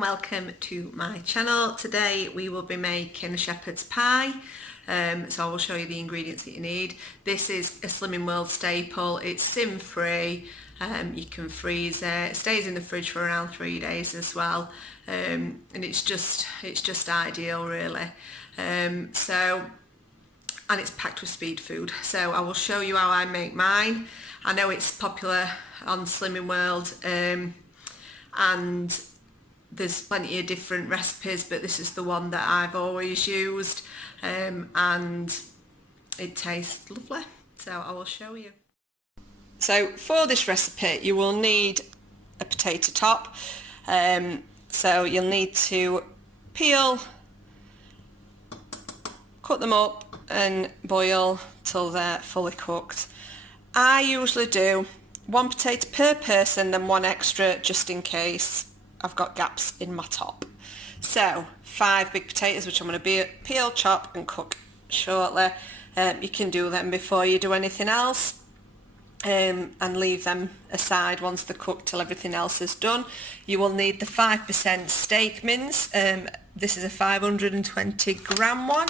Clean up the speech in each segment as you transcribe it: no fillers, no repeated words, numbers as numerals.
Welcome to my channel. Today we will be making a shepherd's pie. So I will show you the ingredients that you need. This is a Slimming World staple. It's sin free. You can freeze it. It stays in the fridge for around 3 days as well. And it's just ideal really. And it's packed with speed food. So I will show you how I make mine. I know it's popular on Slimming World and there's plenty of different recipes, but this is the one that I've always used, and it tastes lovely, so I will show you. So for this recipe you will need a potato top, so you'll need to peel, cut them up and boil till they're fully cooked. I usually do 1 potato per person, then 1 extra just in case I've got gaps in my top. So 5 big potatoes, which I'm going to peel, chop and cook shortly. You can do them before you do anything else, and leave them aside once they're cooked till everything else is done. You will need the 5% steak mince. This is a 520 gram one,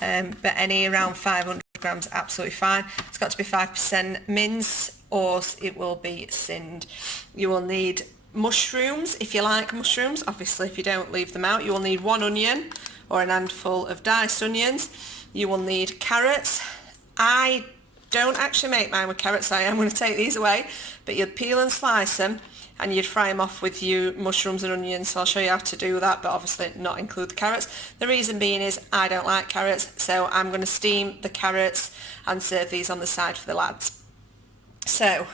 but any around 500 grams absolutely fine. It's got to be 5% mince or it will be sinned. You will need mushrooms if you like mushrooms. Obviously if you don't, leave them out. You will need 1 onion or an handful of diced onions. You will need carrots. I don't actually make mine with carrots, so I am going to take these away, but you'd peel and slice them and you'd fry them off with your mushrooms and onions, so I'll show you how to do that, but obviously not include the carrots. The reason being is I don't like carrots, so I'm going to steam the carrots and serve these on the side for the lads. So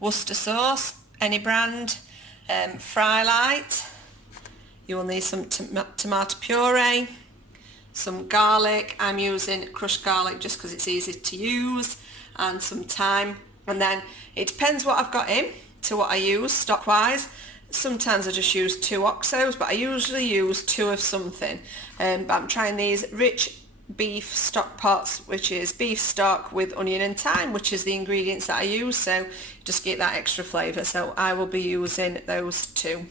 Worcester sauce, any brand, fry light. You will need some tomato puree, some garlic. I'm using crushed garlic just because it's easy to use, and some thyme. And then it depends what I've got in to what I use stock wise. Sometimes I just use 2 oxos, but I usually use 2 of something. But I'm trying these rich beef stock pots, which is beef stock with onion and thyme, which is the ingredients that I use, so just get that extra flavour. So I will be using those 2.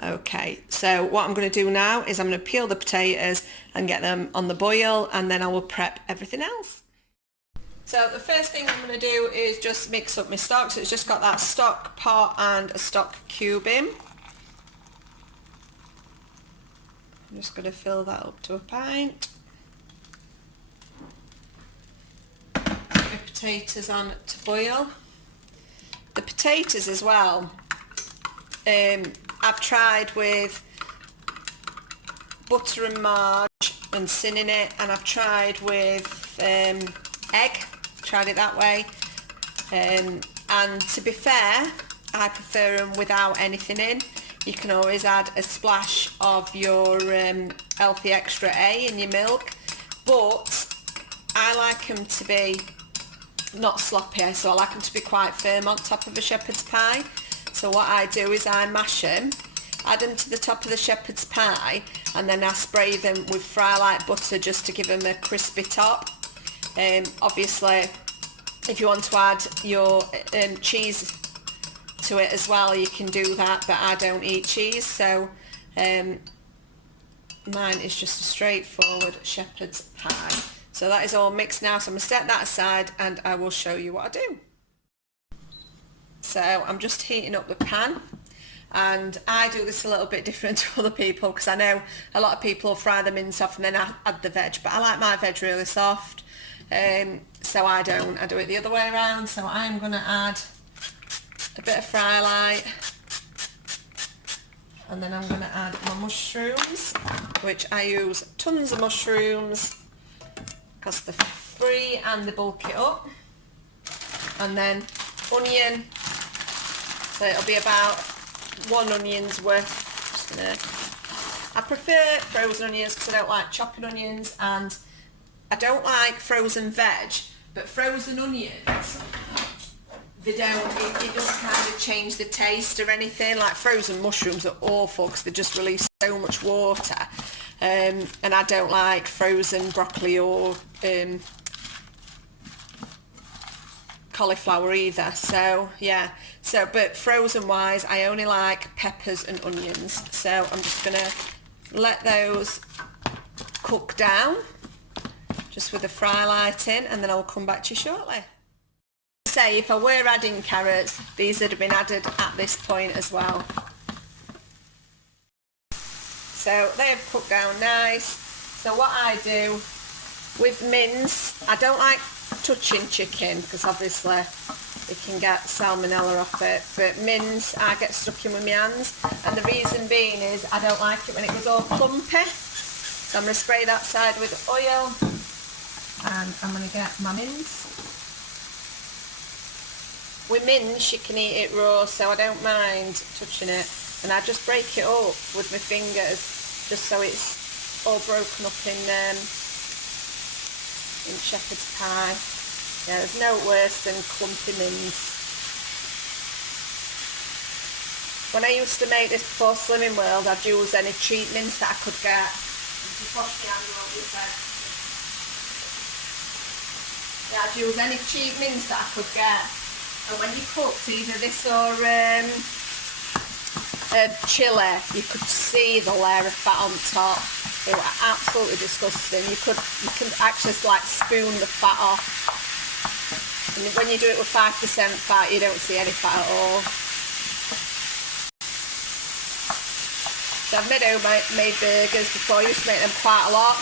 Okay, so what I'm going to do now is I'm going to peel the potatoes and get them on the boil, and then I will prep everything else. So the first thing I'm going to do is just mix up my stock. So it's just got that stock pot and a stock cube in. I'm just going to fill that up to a pint. Put my potatoes on to boil. The potatoes as well, I've tried with butter and marg and sinning it, and I've tried with egg, tried it that way, and to be fair, I prefer them without anything in. You can always add a splash of your healthy extra A in your milk, but I like them to be not sloppy, so I like them to be quite firm on top of a shepherd's pie. So what I do is I mash them, add them to the top of the shepherd's pie, and then I spray them with fry light butter just to give them a crispy top. Obviously if you want to add your cheese to it as well, you can do that, but I don't eat cheese, so mine is just a straightforward shepherd's pie. So that is all mixed now, so I'm going to set that aside and I will show you what I do. So I'm just heating up the pan, and I do this a little bit different to other people because I know a lot of people fry the mince off and then add the veg, but I like my veg really soft, so I don't. I do it the other way around. So I'm going to add a bit of fry light, and then I'm going to add my mushrooms, which I use tons of mushrooms because they're free and they bulk it up, and then onion, so it'll be about 1 onion's worth. I prefer frozen onions because I don't like chopping onions, and I don't like frozen veg But frozen onions, they don't, it doesn't kind of change the taste or anything. Like frozen mushrooms are awful because they just release so much water. And I don't like frozen broccoli or cauliflower either. So yeah, so but frozen wise, I only like peppers and onions. So I'm just gonna let those cook down just with the fry light in, and then I'll come back to you shortly. Say if I were adding carrots, these would have been added at this point as well. So they have cooked down nice. So what I do with mince, I don't like touching chicken because obviously it can get salmonella off it, but mince I get stuck in with my hands, and the reason being is I don't like it when it goes all clumpy. So I'm going to spray that side with oil, and I'm going to get my mince. With mince you can eat it raw, so I don't mind touching it, and I just break it up with my fingers just so it's all broken up in shepherd's pie. Yeah, there's no worse than clumpy mince. When I used to make this before Slimming World, I'd use any cheap mince that I could get. Just wash the hand out with that. Yeah, I'd use any cheap mince that I could get. And when you cooked either this or chili, you could see the layer of fat on top. It was absolutely disgusting. You can actually like spoon the fat off. And when you do it with 5% fat, you don't see any fat at all. So I've made homemade burgers before. I used to make them quite a lot,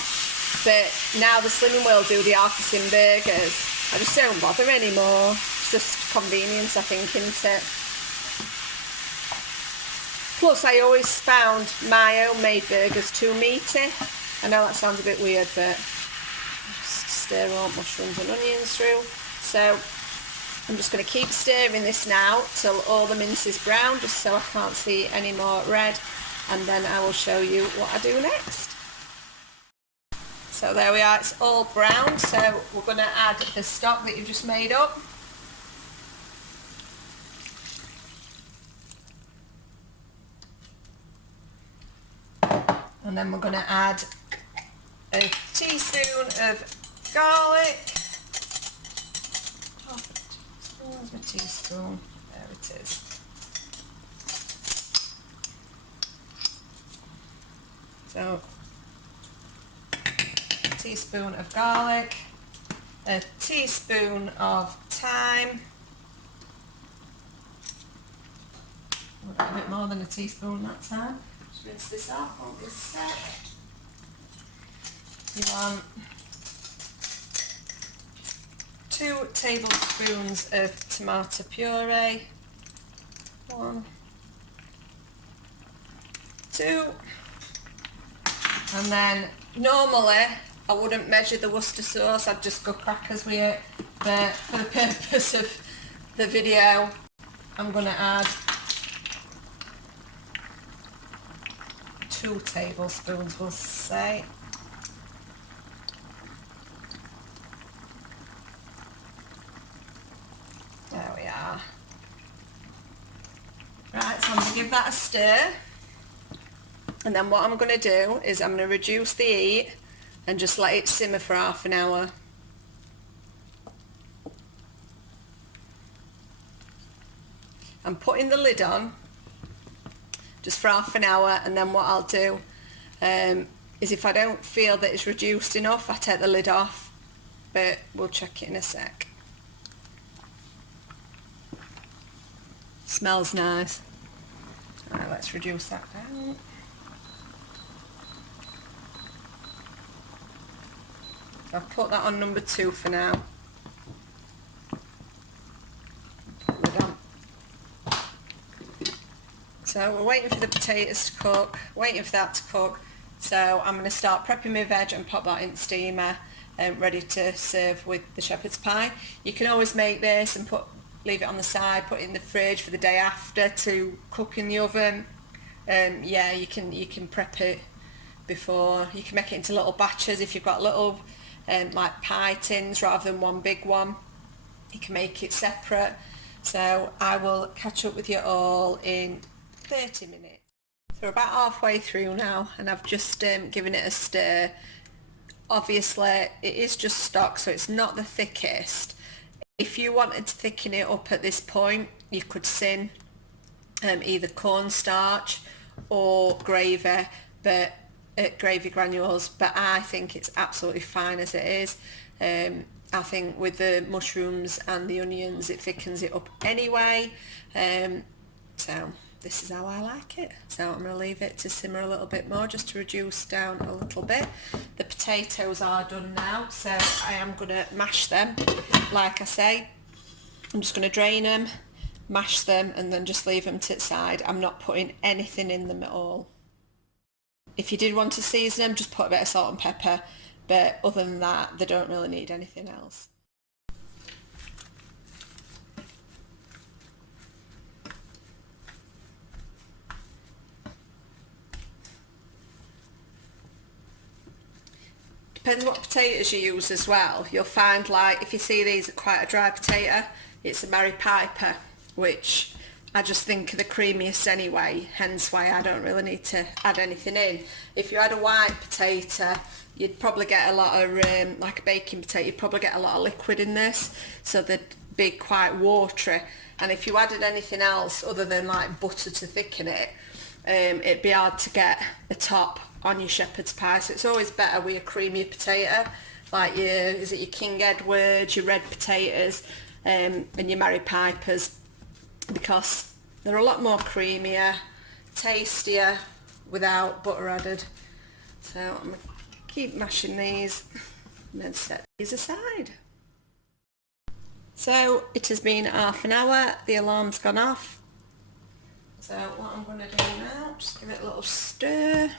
but now the Slimming World do the artisan burgers. I just don't bother anymore. It's just convenience, I think, isn't it? Plus, I always found my homemade burgers too meaty. I know that sounds a bit weird, but just stir all mushrooms and onions through. So I'm just going to keep stirring this now till all the mince is brown, just so I can't see any more red, and then I will show you what I do next. So there we are, it's all brown, so we're going to add the stock that you've just made up. And then we're going to add a teaspoon of garlic. Where's my teaspoon? There it is. So, a teaspoon of garlic, a teaspoon of thyme, a bit more than a teaspoon that time. Just rinse this off, won't be a sec. You want 2 tablespoons of tomato puree. 1, 2, and then normally I wouldn't measure the Worcester sauce, I'd just go crackers with it, but for the purpose of the video I'm going to add 2 tablespoons, we'll say. There we are. Right, so I'm going to give that a stir, and then what I'm going to do is I'm going to reduce the heat and just let it simmer for half an hour. I'm putting the lid on just for half an hour, and then what I'll do is if I don't feel that it's reduced enough, I take the lid off, but we'll check it in a sec. Smells nice. Alright, let's reduce that down. So I've put that on number 2 for now. Lid on. So we're waiting for the potatoes to cook, waiting for that to cook. So I'm going to start prepping my veg and pop that in the steamer, ready to serve with the shepherd's pie. You can always make this and leave it on the side, put it in the fridge for the day after to cook in the oven. Yeah, you can prep it before. You can make it into little batches if you've got little like pie tins rather than one big one. You can make it separate. So I will catch up with you all in 30 minutes. So we're about halfway through now, and I've just given it a stir. Obviously it is just stock, so it's not the thickest. If you wanted to thicken it up at this point, you could sin either cornstarch or gravy, but gravy granules, but I think it's absolutely fine as it is. I think with the mushrooms and the onions it thickens it up anyway, so this is how I like it. So I'm going to leave it to simmer a little bit more just to reduce down a little bit. The potatoes are done now, so I am going to mash them. Like I say, I'm just going to drain them, mash them, and then just leave them to the side. I'm not putting anything in them at all. If you did want to season them, just put a bit of salt and pepper, but other than that, they don't really need anything else. Depends what potatoes you use as well. You'll find, like, if you see these are quite a dry potato, it's a Mary Piper, which I just think are the creamiest anyway, hence why I don't really need to add anything in. If you had a white potato, you'd probably get a lot of, like a baking potato, you'd probably get a lot of liquid in this, so they'd be quite watery. And if you added anything else other than like butter to thicken it, it'd be hard to get the top on your shepherd's pie. So it's always better with a creamier potato, like your King Edward, your red potatoes, and your Mary Pipers, because they're a lot more creamier, tastier without butter added. So I'm going to keep mashing these and then set these aside. So it has been half an hour, the alarm's gone off. So what I'm going to do now, just give it a little stir,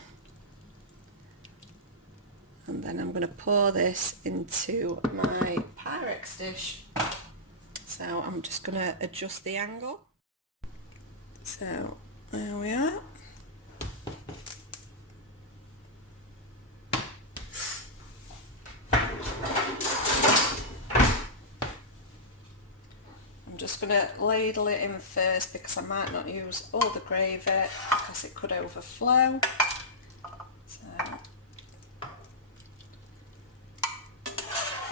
and then I'm going to pour this into my pyrex dish. So I'm just going to adjust the angle. So there we are. I'm just going to ladle it in first because I might not use all the gravy because it could overflow. So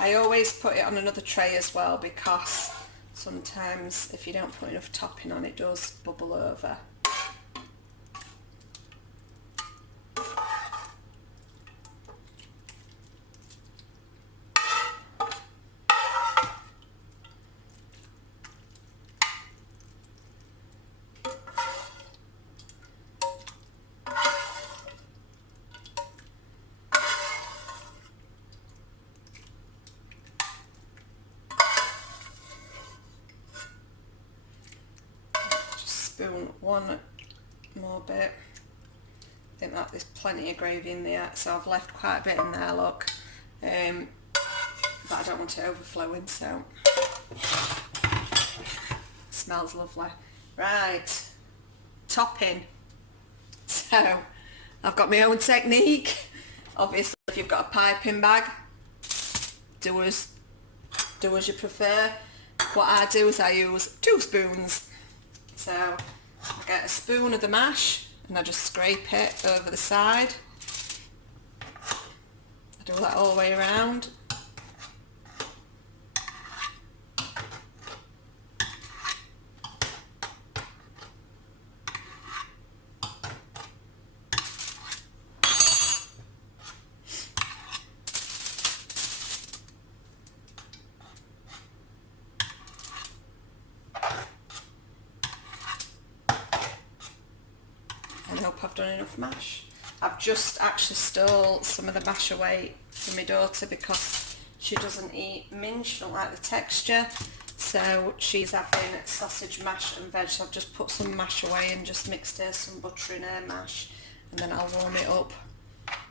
I always put it on another tray as well, because sometimes if you don't put enough topping on, it does bubble over. Spoon one more bit. I think that there's plenty of gravy in there, so I've left quite a bit in there, look, but I don't want it overflowing, so smells lovely. Right, topping. So I've got my own technique. Obviously if you've got a piping bag, do as you prefer. What I do is I use 2 spoons. So I get a spoon of the mash and I just scrape it over the side. I do that all the way around. I hope I've done enough mash. I've just actually stole some of the mash away from my daughter because she doesn't eat mince, she don't like the texture, so she's having sausage mash and veg, so I've just put some mash away and just mixed her some butter in her mash, and then I'll warm it up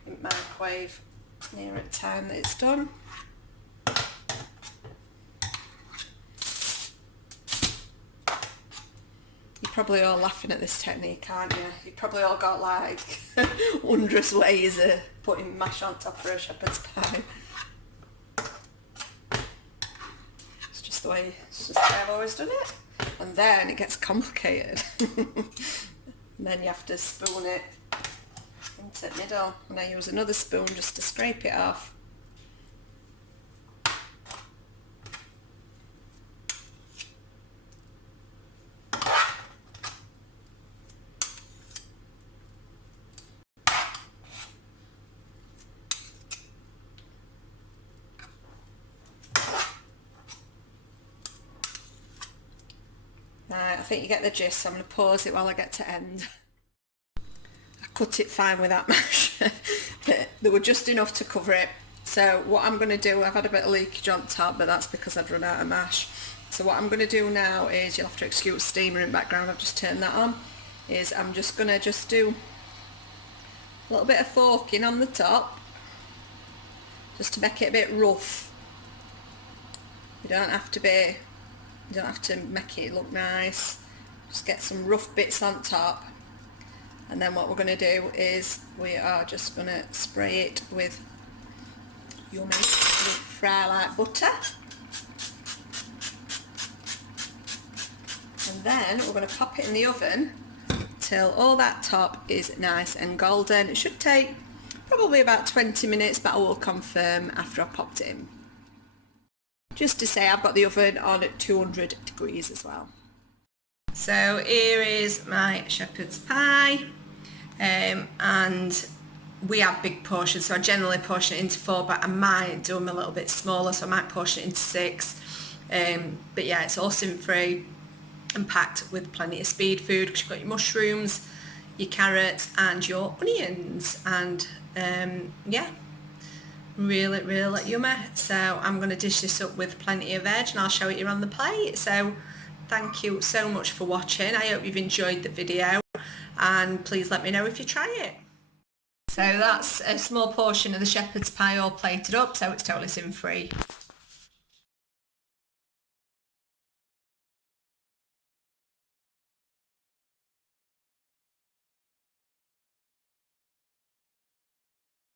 in the microwave near at the time that it's done. You're probably all laughing at this technique, aren't you? You've probably all got like 100 ways of putting mash on top of a shepherd's pie. It's just the way I've always done it. And then it gets complicated. And then you have to spoon it into the middle, and I use another spoon just to scrape it off. Right, I think you get the gist, so I'm going to pause it while I get to end. I cut it fine with that mash, but they were just enough to cover it. So what I'm going to do, I've had a bit of leakage on top, but that's because I'd run out of mash. So what I'm going to do now is, you'll have to excuse the steamer in the background, I've just turned that on, is I'm just going to do a little bit of forking on the top, just to make it a bit rough. You don't have to make it look nice, just get some rough bits on top. And then what we're going to do is we are just going to spray it with yummy fry like butter, and then we're going to pop it in the oven till all that top is nice and golden. It should take probably about 20 minutes, but I will confirm after I've popped it in. Just to say, I've got the oven on at 200 degrees as well. So here is my shepherd's pie, and we have big portions, so I generally portion it into 4, but I might do them a little bit smaller, so I might portion it into 6. But yeah, it's all sin-free and packed with plenty of speed food, because you've got your mushrooms, your carrots and your onions, and yeah, really yummy. So I'm going to dish this up with plenty of veg, and I'll show it you on the plate. So thank you so much for watching. I hope you've enjoyed the video, and please let me know if you try it. So that's a small portion of the shepherd's pie all plated up, so it's totally sin-free.